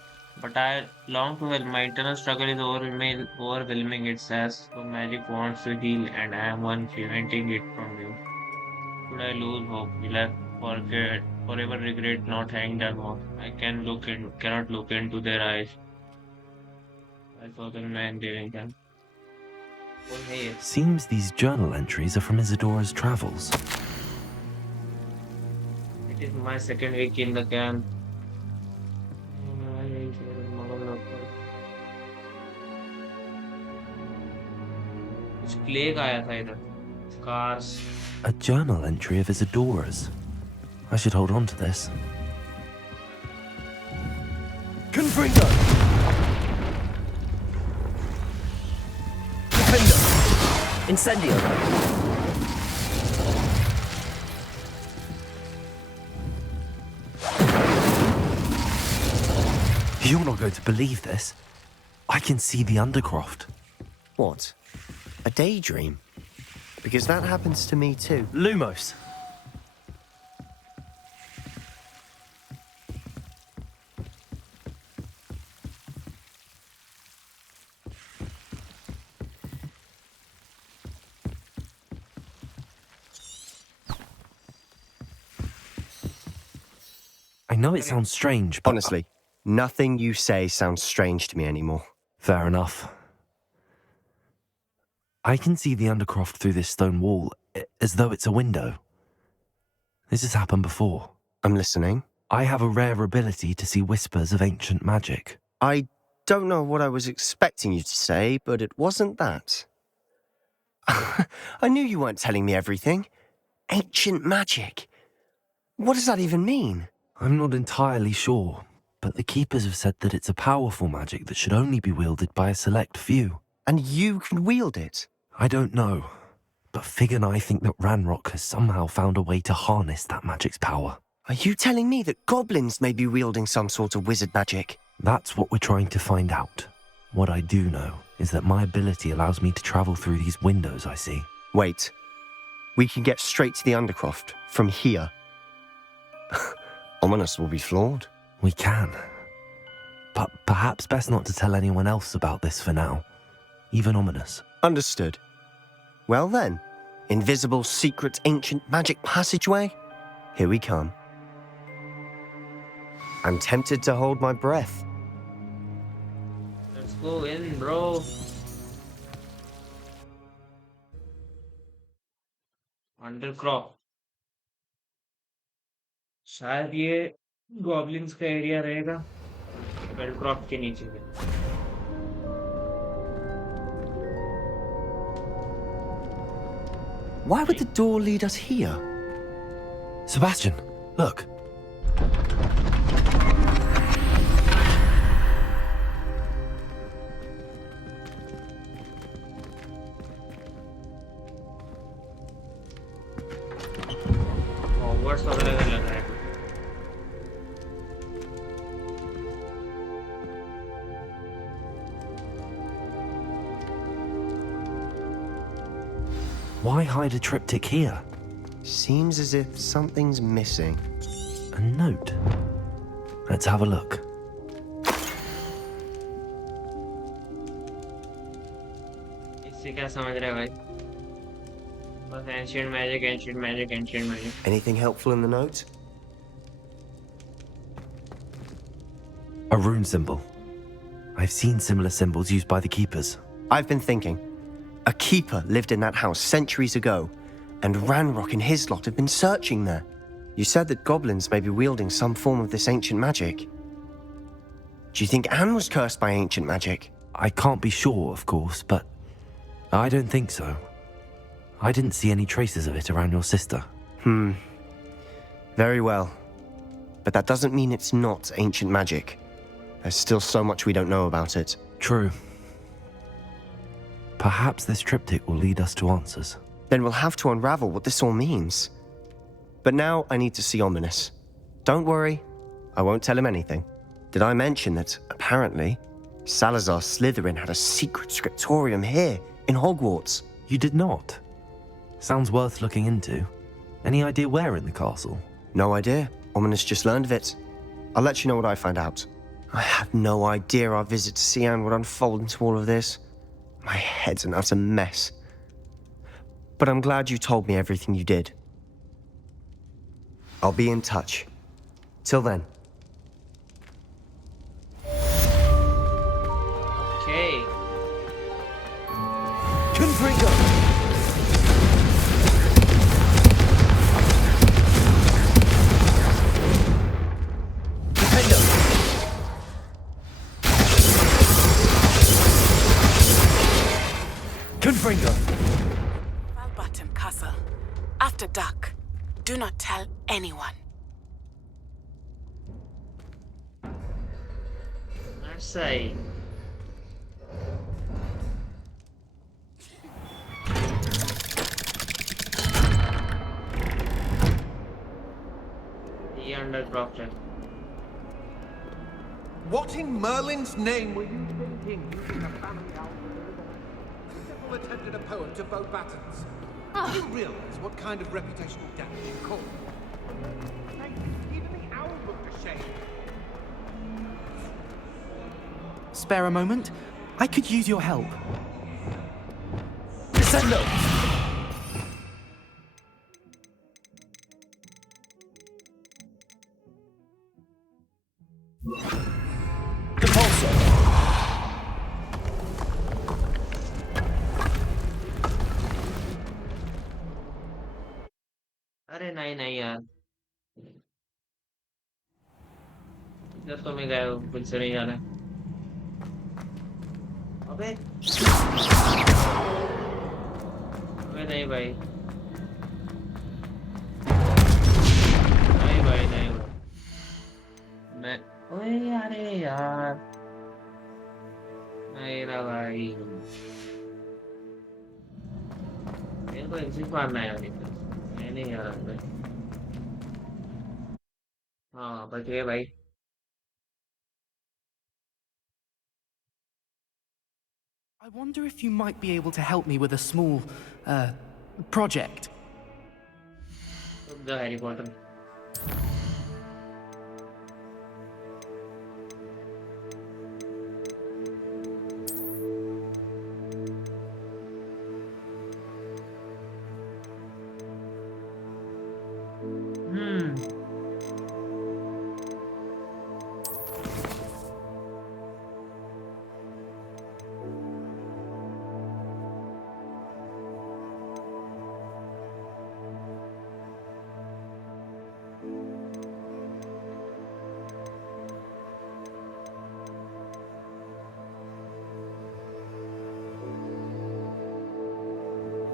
but I long to help. My internal struggle is overwhelming. It says so magic wants to heal, and I am one preventing it from you. Should I lose hope? Will I forever regret not having done more? I cannot look into their eyes. I saw the man leaving them. Oh, hey. Seems these journal entries are from Isadora's travels. It is my second week in the camp. कुछ plague आया था इधर. Scars. A journal entry of Isadora's. I should hold on to this. Confringo! Gryffindor! Incendio! You're not going to believe this. I can see the Undercroft. What? A daydream? Because that happens to me too. Lumos! I know it sounds strange, but... Honestly, nothing you say sounds strange to me anymore. Fair enough. I can see the Undercroft through this stone wall, as though it's a window. This has happened before. I'm listening. I have a rare ability to see whispers of ancient magic. I don't know what I was expecting you to say, but it wasn't that. I knew you weren't telling me everything. Ancient magic. What does that even mean? I'm not entirely sure, but the Keepers have said that it's a powerful magic that should only be wielded by a select few. And you can wield it? I don't know, but Fig and I think that Ranrock has somehow found a way to harness that magic's power. Are you telling me that goblins may be wielding some sort of wizard magic? That's what we're trying to find out. What I do know is that my ability allows me to travel through these windows I see. Wait. We can get straight to the Undercroft from here. Ominous will be floored. We can. But perhaps best not to tell anyone else about this for now. Even Ominous. Understood. Well then, invisible, secret, ancient magic passageway? Here we come. I'm tempted to hold my breath. Let's go in, bro. Undercroft. शायद ये goblins का area रहेगा फेल्डक्रॉफ्ट के नीचे में. Why would the door lead us here? Sebastian, look. Hogwarts वगैरह का लग रहा है. Why hide a triptych here? Seems as if something's missing. A note. Let's have a look. इससे क्या समझ रहे हो भाई? बस ancient magic, ancient magic, ancient magic. Anything helpful in the note? A rune symbol. I've seen similar symbols used by the Keepers. I've been thinking. A keeper lived in that house centuries ago, and Ranrock and his lot have been searching there. You said that goblins may be wielding some form of this ancient magic. Do you think Anne was cursed by ancient magic? I can't be sure, of course, but I don't think so. I didn't see any traces of it around your sister. Very well. But that doesn't mean it's not ancient magic. There's still so much we don't know about it. True. Perhaps this triptych will lead us to answers. Then we'll have to unravel what this all means. But now I need to see Ominous. Don't worry, I won't tell him anything. Did I mention that, apparently, Salazar Slytherin had a secret scriptorium here, in Hogwarts? You did not? Sounds worth looking into. Any idea where in the castle? No idea. Ominous just learned of it. I'll let you know what I find out. I had no idea our visit to Sian would unfold into all of this. My head's an utter mess. But I'm glad you told me everything you did. I'll be in touch. Till then. Okay. Confringo! Defender! Confringo! Bottom Castle. After dark. Do not tell anyone. Marseille. The Undercrofted. What in Merlin's name were you thinking using a family algorithm? People attempted a poem to Beau Battens. Do you realize what kind of reputational damage you caused? Even the owl looked ashamed. Spare a moment? I could use your help. Descendo! इधर तो मैं गया हूँ, कुछ से नहीं जाना। अबे अबे नहीं भाई, नहीं भाई, नहीं भाई, मैं ओए अरे यार, नहीं ना भाई, मेरे को एग्जिट मारना है अभी तक। मैं नहीं आ रहा भाई। हाँ बच गए भाई। I wonder if you might be able to help me with a small, project. रुक जा Harry Potter. Hmm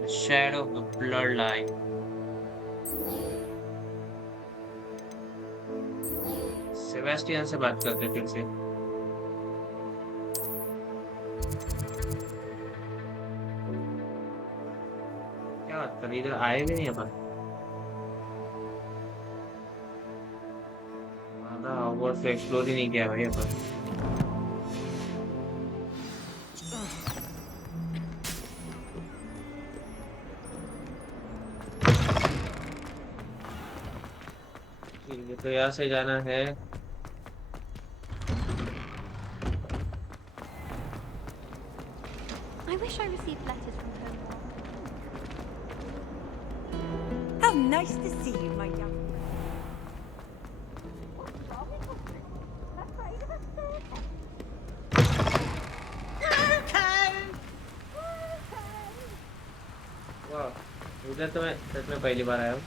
shadow of the bloodline। Sebastian से बात करते फिर से। क्या बात कर, इधर आए भी नहीं अपन। आधा हॉगवर्ट्स एक्सप्लोर ही नहीं किया भाई अपन। ठीक है, तो यहाँ से जाना है। I wish I received letters from home. How nice to see you, my young वाह, उधर तो मैं सच में पहली बार आया हूँ।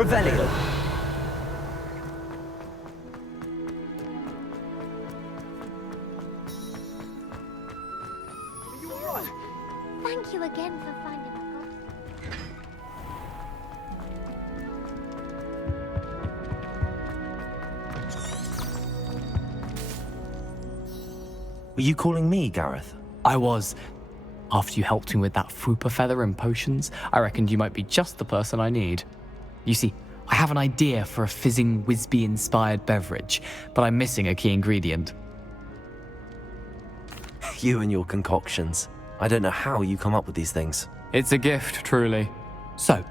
Revelio. Thank you again for finding my god. Were you calling me, Gareth? I was. After you helped me with that Fupa feather and potions, I reckoned you might be just the person I need. You see, I have an idea for a fizzing Wisby-inspired beverage, but I'm missing a key ingredient. You and your concoctions. I don't know how you come up with these things. It's a gift, truly. So,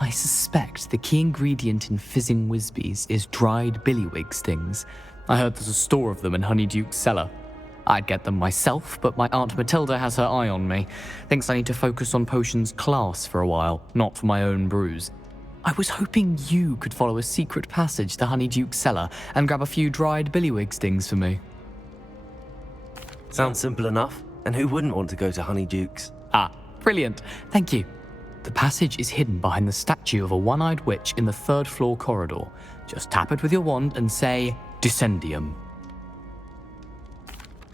I suspect the key ingredient in fizzing Wisbies is dried billywig stings. I heard there's a store of them in Honeyduke's cellar. I'd get them myself, but my Aunt Matilda has her eye on me. Thinks I need to focus on potions class for a while, not for my own brews. I was hoping you could follow a secret passage to Honeyduke's cellar and grab a few dried billywig stings for me. Sounds simple enough. And who wouldn't want to go to Honeyduke's? Ah, brilliant. Thank you. The passage is hidden behind the statue of a one-eyed witch in the third-floor corridor. Just tap it with your wand and say, Descendium.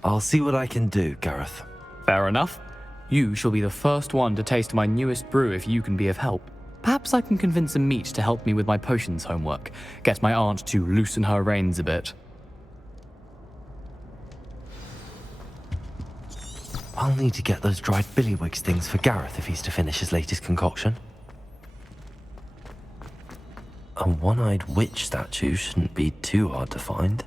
I'll see what I can do, Gareth. Fair enough. You shall be the first one to taste my newest brew if you can be of help. Perhaps I can convince a meat to help me with my potions homework. Get my aunt to loosen her reins a bit. I'll need to get those dried billywig things for Gareth if he's to finish his latest concoction. A one-eyed witch statue shouldn't be too hard to find.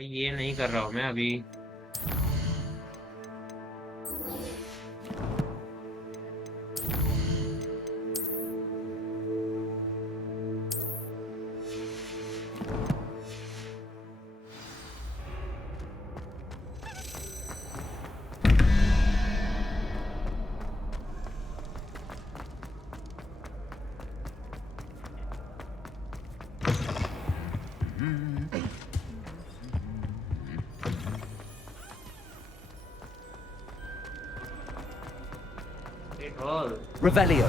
ये नहीं कर रहा हूँ मैं अभी। It all. Revelio.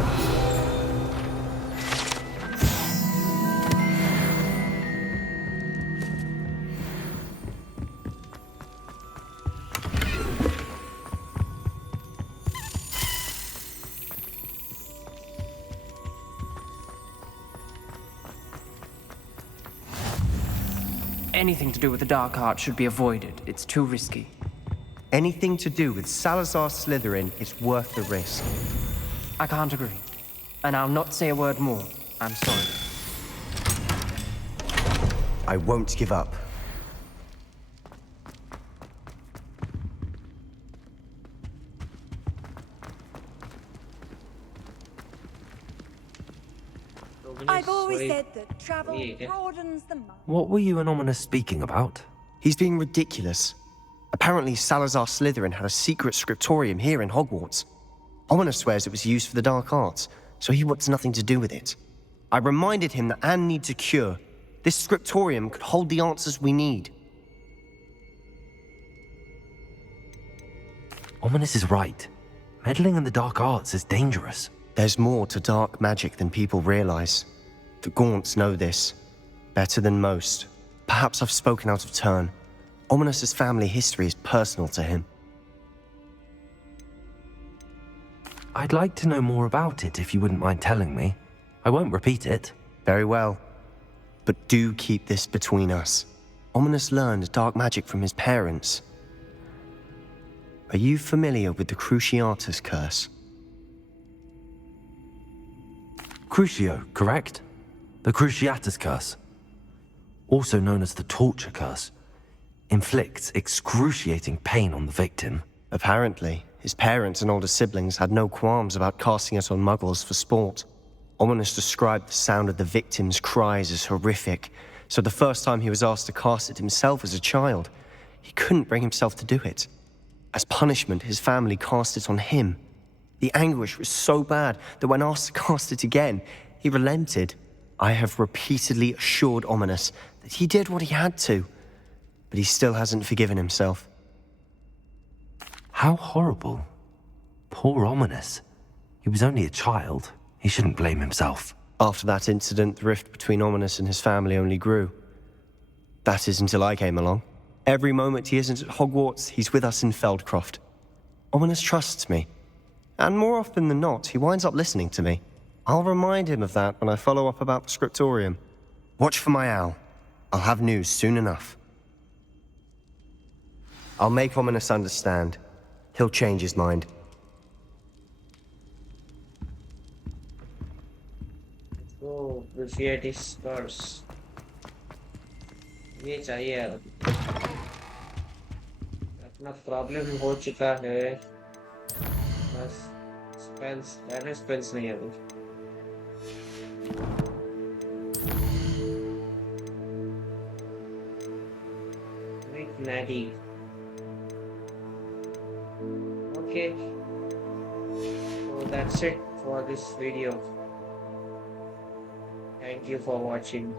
Anything to do with the dark arts should be avoided. It's too risky. Anything to do with Salazar Slytherin is worth the risk. I can't agree. And I'll not say a word more. I'm sorry. I won't give up. I've always said that travel broadens the mind. What were you and Ominous speaking about? He's being ridiculous. Apparently, Salazar Slytherin had a secret scriptorium here in Hogwarts. Ominous swears it was used for the dark arts, so he wants nothing to do with it. I reminded him that Anne needs a cure. This scriptorium could hold the answers we need. Ominous is right. Meddling in the dark arts is dangerous. There's more to dark magic than people realize. The Gaunts know this. Better than most. Perhaps I've spoken out of turn. Ominous's family history is personal to him. I'd like to know more about it if you wouldn't mind telling me. I won't repeat it. Very well. But do keep this between us. Ominous learned dark magic from his parents. Are you familiar with the Cruciatus curse? Crucio, correct? The Cruciatus curse. Also known as the torture curse. Inflicts excruciating pain on the victim. Apparently, his parents and older siblings had no qualms about casting it on muggles for sport. Ominous described the sound of the victim's cries as horrific, so the first time he was asked to cast it himself as a child, he couldn't bring himself to do it. As punishment, his family cast it on him. The anguish was so bad that when asked to cast it again, he relented. I have repeatedly assured Ominous that he did what he had to, but he still hasn't forgiven himself. How horrible. Poor Ominous. He was only a child. He shouldn't blame himself. After that incident, the rift between Ominous and his family only grew. That is until I came along. Every moment he isn't at Hogwarts, he's with us in Feldcroft. Ominous trusts me. And more often than not, he winds up listening to me. I'll remind him of that when I follow up about the scriptorium. Watch for my owl. I'll have news soon enough. I'll make Ominous understand. He'll change his mind. Oh, Cruciatus curse. ये चाहिए यार. अपना problem हो चुका है. बस spells, ऐसे spells नहीं है कुछ. Make natty. Okay, so that's it for this video. Thank you for watching.